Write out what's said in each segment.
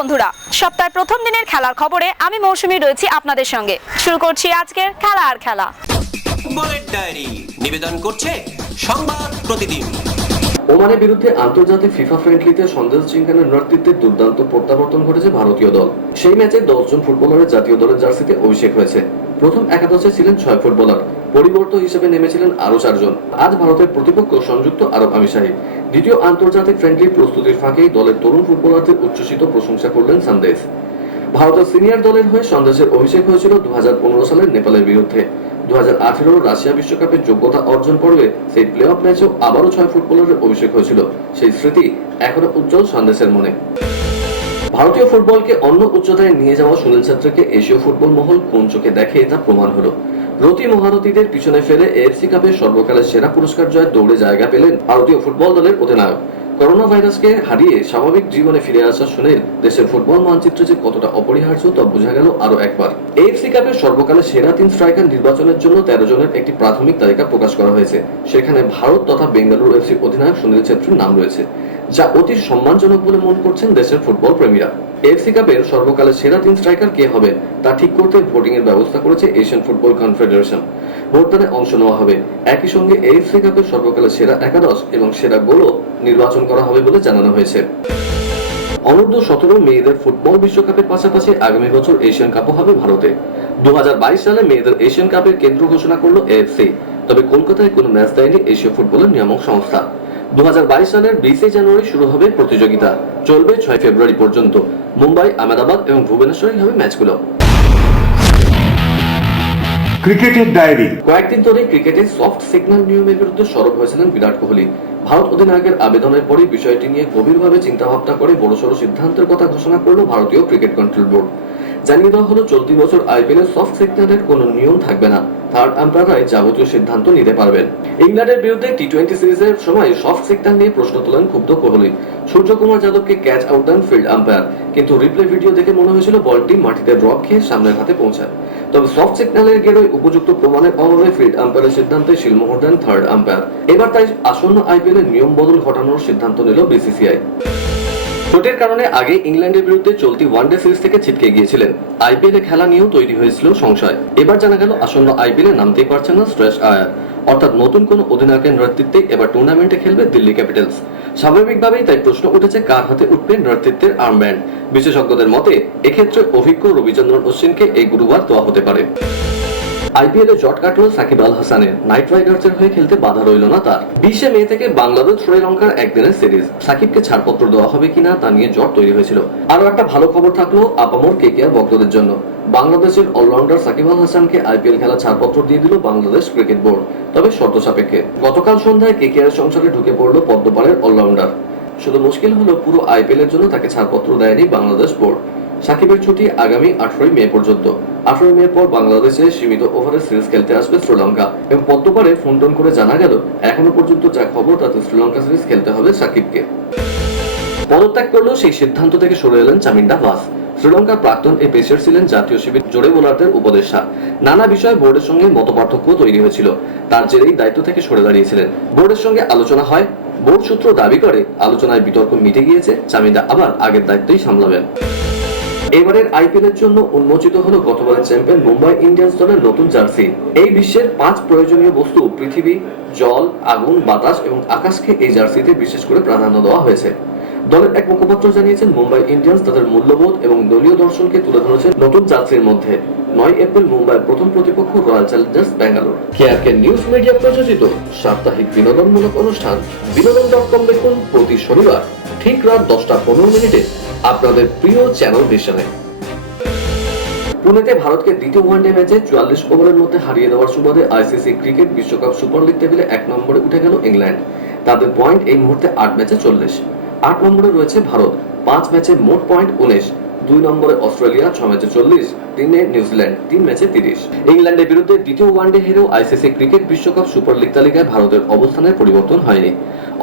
বন্ধুরা, সপ্তাহের প্রথম দিনের খেলার খবরে আমি মৌসুমী রয়েছি আপনাদের সঙ্গে। শুরু করছি আজকের খেলা আর খেলা। ফুটবলের ডায়েরি নিবেদন করছে সংবাদ প্রতিদিন। ওমানের বিরুদ্ধে আন্তর্জাতিক ফিফা ফ্রেন্ডলিতে সন্দেশ জিঙ্কানের নেতৃত্বে দুর্দান্ত প্রত্যাবর্তন ঘটেছে ভারতীয় দল। সেই ম্যাচে 10 জন ফুটবলারের জাতীয় দলের জার্সিতে অভিষেক হয়েছে। প্রথম একাদশে ছিলেন 6 ফুটবলার, পরিবর্তন হিসেবে নেমেছিলেন আরো 4 জন। আজ ভারতের প্রতিপক্ষ সংযুক্ত আরব আমিরশাহী। দ্বিতীয় আন্তর্জাতিক ফ্রেন্ডলি প্রস্তুতির ফাঁকেই দলের তরুণ ফুটবলারদের উচ্ছ্বসিত প্রশংসা করলেন সন্দেশ। ভারতের সিনিয়র দলের হয়ে সন্দেশের অভিষেক হয়েছিল 2015 সালের নেপালের বিরুদ্ধে। 2018 রাশিয়া বিশ্বকাপের যোগ্যতা অর্জন পর্বে সেই প্লে অফ ম্যাচেও আবারও 6 ফুটবলারের অভিষেক হয়েছিল। সেই স্মৃতি এখনো উজ্জ্বল সন্দেশের মনে। ভারতীয় ফুটবলকে অন্য উচ্চতায় নিয়ে যাওয়া সুনীল ছেত্রীকে এশীয় ফুটবল মহল কোন চোখে দেখে তা প্রমাণ হলো। রতি মহারথীদের পিছনে ফেলে এএফসি কাপে সর্বকালের সেরা পুরস্কার জয়ের দৌড়ে জায়গা পেলেন ভারতীয় ফুটবল দলের অধিনায়ক। করোনা ভাইরাসকে হারিয়ে স্বাভাবিক জীবনে ফিরে আসা সুনীল দেশের ফুটবল মানচিত্রে যে কতটা অপরিহার্য তা বোঝা গেল আরো একবার। এএফসি কাপের সর্বকালের সেরা 3 স্ট্রাইকার নির্বাচনের জন্য 13 জনের একটি প্রাথমিক তালিকা প্রকাশ করা হয়েছে। সেখানে ভারত তথা বেঙ্গালুরু এফসি অধিনায়ক সুনীল ছেত্রীর নাম রয়েছে, যা অতি সম্মানজনক বলে মনে করছেন দেশের ফুটবল প্রেমীরা। এএফসি কাপের সর্বকালের সেরা 3 স্ট্রাইকার কে হবেন তা ঠিক করতে ভোটিং এর ব্যবস্থা করেছে এশিয়ান ফুটবল কনফেডারেশন। ভোটদানে অংশ নেওয়া হবে। একই সঙ্গে এএফসি কাপের সর্বকালের সেরা একাদশ এবং সেরা গোলও নির্বাচন করা হবে বলে জানানো হয়েছে। অনূর্ধ্ব 17 মেয়েদের ফুটবল বিশ্বকাপের পাশাপাশি আগামী বছর এশিয়ান কাপও হবে ভারতে। 2022 সালে মেয়েদের এশিয়ান কাপের কেন্দ্র ঘোষণা করলো এএফসি। তবে কলকাতায় কোনো ম্যাচ দেয়নি এশীয় ফুটবলের নিয়ামক সংস্থা। 2022 সালের 20 জানুয়ারি শুরু হবে প্রতিযোগিতা, চলবে 6 ফেব্রুয়ারি পর্যন্ত। মুম্বাই, আহমেদাবাদ এবং ভুবনেশ্বরে হবে ম্যাচগুলো। ক্রিকেটের ডায়েরি। কয়েকদিন ধরে ক্রিকেটে সফট সিগন্যাল নিয়মের বিরুদ্ধে সরব হয়েছিলেন বিরাট কোহলি। ভারত অধিনায়কের আবেদনের পরই বিষয়টি নিয়ে গভীরভাবে চিন্তাভাবনা করে বড়সড় সিদ্ধান্তের কথা ঘোষণা করলো ভারতীয় ক্রিকেট কন্ট্রোল বোর্ড। জানিয়ে দেওয়া হলো, চলতি বছর আইপিএল এর সফট সিগন্যালের কোনো নিয়ম থাকবে না। থার্ড আম্পায়াররাই যাবতীয় সিদ্ধান্ত নিতে পারবেন। ইংল্যান্ডের বিরুদ্ধে টি-20 সিরিজের সময় সফট সিগন্যাল নিয়ে প্রশ্ন তোলেন ক্ষুব্ধ কোহলি। সূর্যকুমার যাদবকে ক্যাচ আউট দেন ফিল্ড আম্পায়ার, কিন্তু রিপ্লে ভিডিও দেখে মনে হয়েছিল বলটি মাটিতে ড্রপ খেয়ে সামনের হাতে পৌঁছায়। তবে সফট সিগন্যালের গেরোয় উপযুক্ত প্রমাণের অভাবে ফিল্ড আম্পায়ারের সিদ্ধান্তে শিলমোহর দেন থার্ড আম্পায়ার। এবার তাই আসন্ন আইপিএল এর নিয়ম বদল ঘটানোর সিদ্ধান্ত নিল বিসিসিআই। চোটের কারণে আগে ইংল্যান্ডের বিরুদ্ধে চলতি ওয়ানডে সিরিজ থেকে ছিটকে গিয়েছিলেন। আইপিএল এ খেলা নিয়েও তৈরি হয়েছিল সংশয়। এবার জানা গেল আসন্ন আইপিএল এ নামতেই পারছেন না শ্রেয়স আয়ার। অর্থাৎ নতুন কোন অধিনায়কের নেতৃত্বে এবার টুর্নামেন্টে খেলবে দিল্লি ক্যাপিটালস। স্বাভাবিকভাবেই তাই প্রশ্ন উঠেছে কার হাতে উঠবে নেতৃত্বের আর্মব্যান্ড। বিশেষজ্ঞদের মতে এক্ষেত্রে অভিজ্ঞ রবিচন্দ্রন অশ্বিনকে এই গুরুবার দেওয়া হতে পারে। আইপিএল এ জট কাটলো সাকিব আল হাসানের। নাইট রাইডার্সের হয়ে খেলতে বাধা রইল না তার। 20 মে থেকে বাংলাদেশ শ্রীলঙ্কার একদিনের সিরিজ। সাকিবকে ছাড়পত্র দেওয়া হবে কিনা তা নিয়ে জট তৈরি হয়েছিল। আরো একটা ভালো খবর থাকলো আপামর কেকেআর ভক্তদের জন্য। বাংলাদেশের অলরাউন্ডার সাকিব আল হাসানকে আইপিএল খেলা ছাড়পত্র দিয়ে দিল বাংলাদেশ ক্রিকেট বোর্ড, তবে শর্ত সাপেক্ষে। গতকাল সন্ধ্যায় কেকেআর সংসারে ঢুকে পড়লো পদ্মপাড়ের অলরাউন্ডার। শুধু মুশকিল হলো পুরো আইপিএল এর জন্য তাকে ছাড়পত্র দেয়নি বাংলাদেশ বোর্ড। সাকিবের ছুটি আগামী 18 মে পর্যন্ত। 18 মে পর বাংলাদেশে সীমিত ওভারের সিরিজ খেলতে আসবে শ্রীলঙ্কা। এবং পদ্মপাড়ে ফোন টোন করে জানা গেল এখনো পর্যন্ত যা খবর তাতে শ্রীলঙ্কা সিরিজ খেলতে হবে সাকিবকে। পদত্যাগ করলেও সেই সিদ্ধান্ত থেকে সরে এলেন চামিন্ডা ভাস। শ্রীলঙ্কার প্রাক্তন এই পেসার ছিলেন জাতীয় শিবির জোড়ে বোলারদের উপদেষ্টা। নানা বিষয়ে বোর্ডের সঙ্গে মতপার্থক্য তৈরি হয়েছিল, তার জেরেই দায়িত্ব থেকে সরে দাঁড়িয়েছিলেন। বোর্ডের সঙ্গে আলোচনা হয়, বোর্ড সূত্র দাবি করে আলোচনায় বিতর্ক মিটে গিয়েছে, চামিন্ডা আবার আগের দায়িত্বই সামলাবেন। এবারের আইপিএল এর জন্য উন্মোচিত হলো গতবারের চ্যাম্পিয়ন মুম্বাই ইন্ডিয়ান্স দলের নতুন জার্সি। এই বিশ্বের 5 প্রয়োজনীয় বস্তু পৃথিবী, জল, আগুন, বাতাস এবং আকাশকে এই জার্সিতে বিশেষ করে প্রাধান্য দেওয়া হয়েছে। দলের এক মুখপাত্র জানিয়েছেন, মুম্বাই ইন্ডিয়ান্স তাদের মূল্যবোধ এবং দলীয় দর্শনকে তুলে ধরেছে নতুন জার্সির মধ্যে। 9 এপ্রিল মুম্বাইয়ের প্রথম প্রতিপক্ষ Royal Challengers Bangalore. KRK news media প্রযোজিত সাপ্তাহিক বিনোদনমূলক অনুষ্ঠান বিনোদন.com দেখুন প্রতি শনিবার ঠিক রাত 10:15 আপনাদের প্রিয় চ্যানেল ভিশনে। পুনেতে ভারতকে দ্বিতীয় ওয়ানডে ম্যাচে 44 ওভারের মধ্যে হারিয়ে দেওয়ার সুবাদে আইসিসি ক্রিকেট বিশ্বকাপ সুপার লিগ টেবিলে 1 নম্বরে উঠে গেল ইংল্যান্ড। তাদের পয়েন্ট এই মুহূর্তে 8 ম্যাচে 40। 8 নম্বরে রয়েছে ভারত, 5 ম্যাচে মোট পয়েন্ট 19। 2 নম্বরে অস্ট্রেলিয়া, 6 ম্যাচে 40। 3-এ নিউজিল্যান্ড, 3 ম্যাচে 30। ইংল্যান্ডের বিরুদ্ধে দ্বিতীয় ওয়ানডে হেরেও আইসিসি ক্রিকেট বিশ্বকাপ সুপার লিগ তালিকায় ভারতের অবস্থানের পরিবর্তন হয়নি।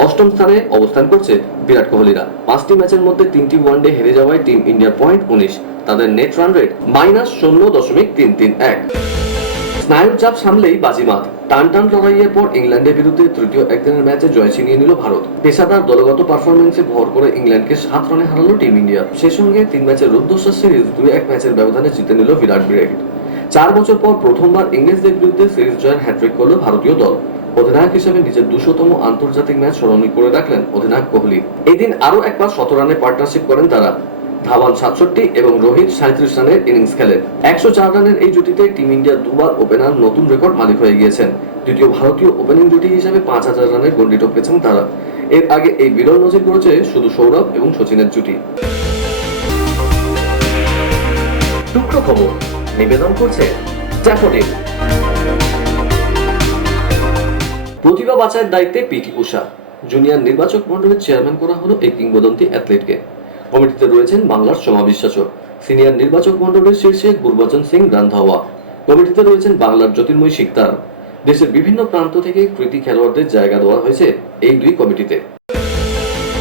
8ম স্থানে অবস্থান করছে বিরাট কোহলিরা। 5টি ম্যাচের মধ্যে 3টি ওয়ানডে হেরে যাওয়ায় টিম ইন্ডিয়ার পয়েন্ট 19। তাদের নেট রান রেট -0.331। স্নায়ুর চাপ সামলেই বাজিমাত। টান লড়াইয়ের পর ইংল্যান্ডের বিরুদ্ধে তৃতীয় একদিনের ম্যাচে জয় ছিনিয়ে নিল ভারত। পেশাদার দলগত পারফরমেন্সে ভর করে ইংল্যান্ডকে 7 রানে হারালো টিম ইন্ডিয়া। সেই সঙ্গে 3 ম্যাচের রুদ্ধশ্বাস সিরিজ 2-1 ম্যাচের ব্যবধানে জিতে নিল বিরাট ব্রিগেড। 4 বছর পর প্রথমবার ইংরেজদের বিরুদ্ধে সিরিজ জয়ের হ্যাট্রিক করল ভারতীয় দল। অধিনায়ক হিসেবে নিজের 200তম আন্তর্জাতিক ম্যাচ স্মরণীয় করে রাখলেন অধিনায়ক কোহলি। এই দিন আরো একবার 17 রানের পার্টনারশিপ করেন তারা। ধাওয়ান 67 এবং রোহিত 37 রানের ইনিংস খেলেন। 104 রানের এই জুটিতে টিম ইন্ডিয়া দুবার ওপেনার নতুন রেকর্ড মালিক হয়ে গিয়েছেন। দ্বিতীয় ভারতীয় ওপেনিং জুটি হিসেবে 5000 রানের গন্ডি টপকেছেন তারা। এর আগে এই বিরল নজির করেছে শুধু সৌরভ এবং সচিনের জুটি। টুকরো খবর নিবেদন করছে ড্যাফোডিল। প্রতিভা বাছাইয়ের দায়িত্বে পিটি উষা। জুনিয়র নির্বাচক মণ্ডলীর চেয়ারম্যান করা হলো এই কিংবদন্তি অ্যাথলেটকে। কমিটিতে রয়েছেন বাংলার সোমা বিশ্বাসও। সিনিয়র নির্বাচক মণ্ডলীর শীর্ষে গুরবচন সিং রান্ধাওয়া। কমিটিতে রয়েছেন বাংলার জ্যোতির্ময় শিকদার। দেশের বিভিন্ন প্রান্ত থেকে কৃতি খেলোয়াড়দের জায়গা দেওয়া হয়েছে এই দুই কমিটিতে।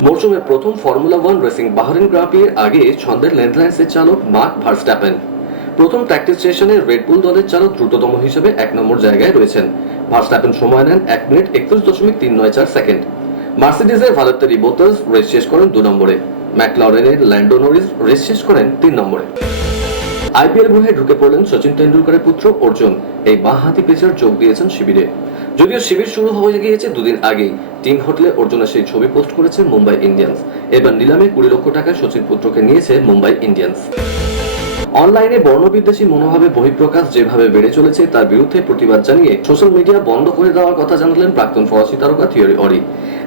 মরশুমের প্রথম ফর্মুলা 1 রেসিং বাহরেন গ্রাঁ প্রির আগে ছন্দের নেদারল্যান্ডসের চালক মার্ক ভার্স্ট্যাপেন। প্রথম প্র্যাকটিস সেশনে রেডবুল দলের চালক দ্রুততম হিসেবে 1 নম্বর জায়গায় রয়েছেন। ভার্স্ট্যাপেন সময় নেন 1 মিনিট 31.394 সেকেন্ড। মার্সিডিজের ভালেত্তেরি বোতাস রেস শেষ করেন 2 নম্বরে। ম্যাকলারেনের ল্যান্ডো নরিস রেস শেষ করেন 3 নম্বরে। আইপিএল গ্রহে ঢুকে পড়লেন সচিন তেন্ডুলকরের পুত্র অর্জুন। এই বাঁহাতি পেসার যোগ দিয়েছেন শিবিরে। যদিও শিবির শুরু হয়ে গিয়েছে 2 দিন আগেই। টিম হোটেলে অর্জুনের সেই ছবি পোস্ট করেছে মুম্বাই ইন্ডিয়ান্স। এবার নিলামে 20 লক্ষ টাকায় সচিন পুত্রকে নিয়েছে মুম্বাই ইন্ডিয়ান্স। অনলাইনে বর্ণবিদ্বেষী মনোভাবে বহিঃপ্রকাশ যেভাবে বেড়ে চলেছে তার বিরুদ্ধে প্রতিবাদ জানিয়ে সোশ্যাল মিডিয়া বন্ধ করে দেওয়ার কথা জানালেন প্রাক্তন ফরাসি তারকা থিয়েরি অরি।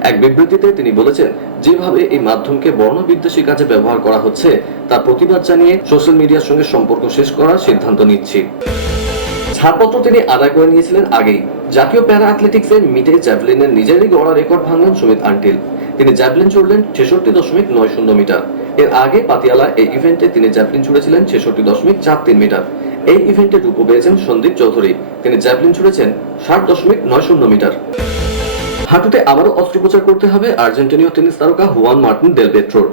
এক বিবৃতিতে তিনি বলেছেন, যেভাবে এই মাধ্যমকে বর্ণবিদ্বেষী কাজে ব্যবহার করা হচ্ছে তার প্রতিবাদ জানিয়ে সোশ্যাল মিডিয়ার সঙ্গে সম্পর্ক শেষ করার সিদ্ধান্ত নিচ্ছি। ছাড়পত্র তিনি আদায় করে নিয়েছিলেন আগেই। জাতীয় প্যারা অ্যাথলেটিক্সের মিটে জ্যাভলিনের নিজেরই গড়া রেকর্ড ভাঙলেন সুমিত আন্টিল। তিনি জ্যাভলিন ছুড়লেন 66.90 মিটার। এর আগে পাতিয়ালা এই ইভেন্টে তিনি জ্যাভলিন ছুড়েছিলেন 66.43 মিটার। এই ইভেন্টে রূপো পেয়েছেন সন্দীপ চৌধুরী। তিনি জ্যাভলিন ছুড়েছেন 60.90 মিটার। হাঁটুতে আবারও অস্ত্রোপচার করতে হবে আর্জেন্টিনীয় টেনিস তারকা হুয়ান মার্টিন দেল পেট্রোর।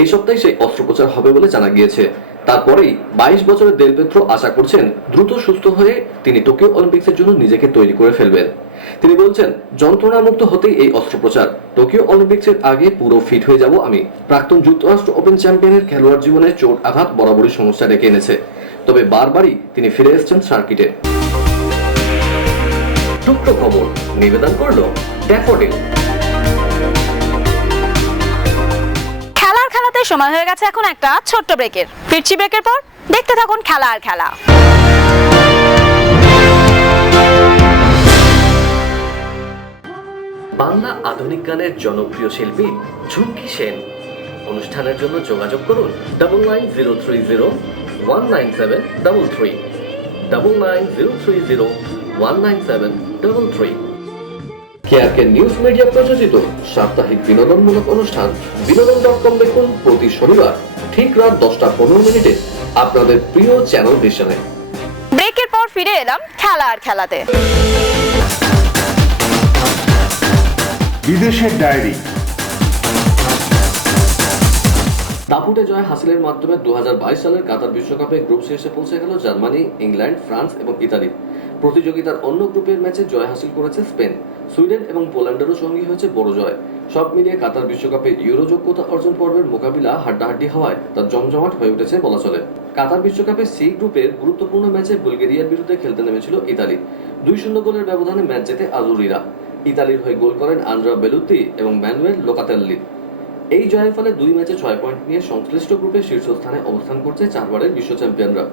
এই সপ্তাহে সেই অস্ত্রোপচার হবে বলে জানা গিয়েছে। তারপরেই 22 বছরের দেল পেট্রো আশা করছেন দ্রুত সুস্থ হয়ে তিনি টোকিও অলিম্পিক্সের জন্য নিজেকে তৈরি করে ফেলবেন। তিনি বলছেন, যন্ত্রণামুক্ত হতেই এই অস্ত্রোপচার। টোকিও অলিম্পিক্সের আগে পুরো ফিট হয়ে যাব আমি। প্রাক্তন যুক্তরাষ্ট্র ওপেন চ্যাম্পিয়নের খেলোয়াড় জীবনে চোট আঘাত বরাবরই সমস্যা ডেকে এনেছে। তবে বারবারই তিনি ফিরে এসেছেন সার্কিটে। টুকরো খবর নিবেদন করলো ড্যাফোডিল। খেলাতে সময় হয়ে গেছে এখন একটা ছোট্ট ব্রেকের। ফিরছি ব্রেকের পর, দেখতে থাকুন খেলা আর খেলা। বাংলা আধুনিক গানের জনপ্রিয় শিল্পী ঝুমকি সেন। অনুষ্ঠানের জন্য যোগাযোগ করুন 9903019733 9903019733। কেআরকে নিউজ মিডিয়া প্রযোজিত সাপ্তাহিক বিনোদনমূলক অনুষ্ঠান বিনোদন.com দেখুন প্রতি শনিবার ঠিক রাত 10:15 আপনাদের প্রিয় চ্যানেল ভিশনে। ব্রেকের পর ফিরে এলাম খেলা আর খেলাতে। বিদেশের ডায়েরি। দাপুটে জয় হাসিলের মাধ্যমে 2022 সালের কাতার বিশ্বকাপে গ্রুপ শেষে পৌঁছে গেল জার্মানি, ইংল্যান্ড, ফ্রান্স এবং ইতালি। প্রতিযোগিতার অন্য গ্রুপের ম্যাচে জয় হাসিল করেছে স্পেন। সুইডেন এবং পোল্যান্ডেরও সঙ্গী হয়েছে বড় জয়। সব মিলিয়ে কাতার বিশ্বকাপে ইউরো যোগ্যতা অর্জন পর্বের মোকাবিলা হাড্ডাহাড্ডি হওয়ায় তার জমজমাট হয়ে উঠেছে বলা চলে। কাতার বিশ্বকাপে সি গ্রুপের গুরুত্বপূর্ণ ম্যাচে বুলগেরিয়ার বিরুদ্ধে খেলতে নেমেছিল ইতালি। 2-0 গোলের ব্যবধানে ম্যাচ জেতে আজুরিরা। ইতালির হয়ে গোল করেন আন্দ্রা বেলুত্তি এবং ম্যানুয়েল লোকাতেল্লি। এই জয়ের ফলে 2 ম্যাচে 6 পয়েন্ট নিয়ে সংশ্লিষ্ট গ্রুপে শীর্ষস্থানে অবস্থান করছে 4 বারের বিশ্ব চ্যাম্পিয়নরা।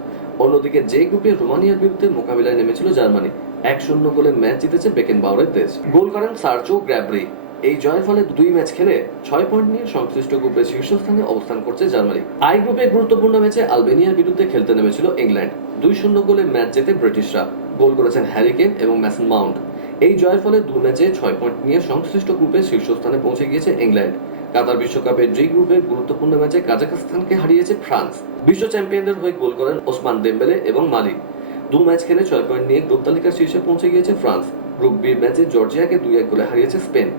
অন্যদিকে যে গ্রুপে রোমানিয়ার বিরুদ্ধে মোকাবিলায় নেমেছিল জার্মানি, 1-0 গোলে ম্যাচ জিতেছে বেকেনবাউয়ারের দেশ। গোল করেন সার্জো গ্র্যাবরি। এই জয়ের ফলে 2 ম্যাচ খেলে 6 পয়েন্ট নিয়ে সংশ্লিষ্ট গ্রুপে শীর্ষস্থানে অবস্থান করছে জার্মানি। আই গ্রুপে গুরুত্বপূর্ণ ম্যাচে আলবেনিয়ার বিরুদ্ধে খেলতে নেমেছিল ইংল্যান্ড। 2-0 গোলে ম্যাচ জেতে ব্রিটিশরা। গোল করেছেন হ্যারি কেন এবং ম্যাসন মাউন্ট। এই জয়ের ফলে 2 ম্যাচে 6 পয়েন্ট নিয়ে সংশ্লিষ্ট গ্রুপে শীর্ষস্থানে পৌঁছে গিয়েছে ইংল্যান্ড। কাতার বিশ্বকাপের জি গ্রুপের গুরুত্বপূর্ণ ম্যাচে কাজাখস্তানকে হারিয়েছে ফ্রান্স। বিশ্ব চ্যাম্পিয়নদের হয়ে গোল করেন ওসমান দেম্বেলে এবং মালি। 2 ম্যাচ খেলে 6 পয়েন্ট নিয়ে গ্রুপ তালিকার শীর্ষে পৌঁছে গিয়েছে ফ্রান্স। গ্রুপ বি ম্যাচে জর্জিয়াকে 2-1 গোলে হারিয়েছে স্পেন।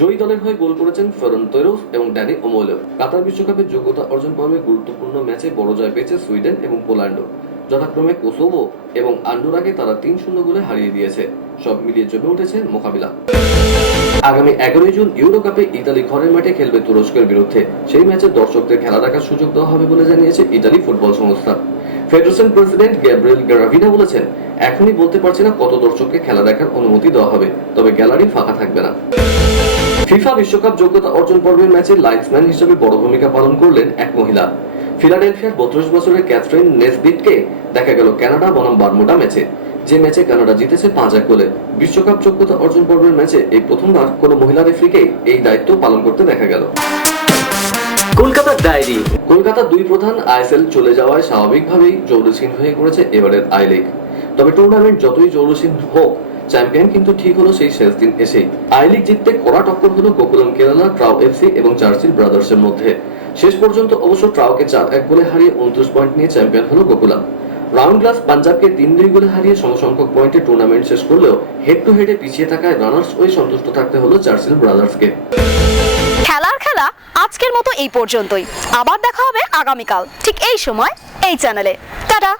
জয়ী দলের হয়ে গোল করেছেন ফেরন তোরেস এবং ড্যানি ওমোলো। কাতার বিশ্বকাপের যোগ্যতা অর্জন পর্বে গুরুত্বপূর্ণ ম্যাচে বড় জয় পেয়েছে সুইডেন এবং পোল্যান্ডও। যথাক্রমে কোসোভো এবং আন্ডোরাকে তারা 3-0 গোলে হারিয়ে দিয়েছে। সব মিলিয়ে জমে উঠেছে মোকাবিলা। আগামী 11 জুন ইউরো কাপে ইতালি ঘরের মাঠে খেলবে তুরস্কের বিরুদ্ধে। সেই ম্যাচে দর্শকদের খেলা দেখার সুযোগ দেওয়া হবে বলে জানিয়েছে ইতালি ফুটবল সংস্থা। ফেডারেশন প্রেসিডেন্ট গ্যাব্রিয়েল গ্রাভিনা বলেছেন, এখনই বলতে পারছি না কত দর্শককে খেলা দেখার অনুমতি দেওয়া হবে, তবে গ্যালারি ফাঁকা থাকবে না। ফিফা বিশ্বকাপ যোগ্যতা অর্জন পর্বের ম্যাচে লাইন্সম্যান হিসেবে বড় ভূমিকা পালন করলেন এক মহিলা। ফিলাডেলফিয়ার 32 বছরের ক্যাথরিন নেসবিটকে দেখা গেল কানাডা বনাম বারমুডা ম্যাচে, যে ম্যাচে কানাডা জিতেছে 5-1 গোলে। বিশ্বকাপ যোগ্যতা অর্জন পর্বের ম্যাচে এই প্রথমবার কোনো মহিলা রেফারিকে এই দায়িত্ব পালন করতে দেখা গেল। কলকাতার ডায়েরি। কলকাতার দুই প্রধান আইএসএল চলে যাওয়ায় স্বাভাবিকভাবেই জৌলুসীন হয়ে পড়েছে এবারের আই লিগ। তবে টুর্নামেন্ট যতই জৌলুসীন হোক, চ্যাম্পিয়ন কিন্তু ঠিক হলো সেই শেষ দিন এসেই। আই লিগ জিততে কড়া টক্কর হলো গোকুলাম কেরালা, ট্রাউ এফসি এবং চার্চিল ব্রাদার্সের মধ্যে। শেষ পর্যন্ত অবশ্য ট্রাউকে 4-1 গোলে হারিয়ে 29 পয়েন্ট নিয়ে চ্যাম্পিয়ন হলো গোকুলাম। রাউন্ড গ্লাস পাঞ্জাবকে 3-2 গোলে হারিয়ে সমসংখ্যক পয়েন্টে টুর্নামেন্ট শেষ করলেও হেড টু হেডে পিছিয়ে থাকায় রানার্স ওই সন্তুষ্ট থাকতে হলো চার্চিল ব্রাদার্সকে। খেলা আজকের মতো এই পর্যন্তই। আবার দেখা হবে আগামীকাল ঠিক এই সময় এই চ্যানেলে। টাটা।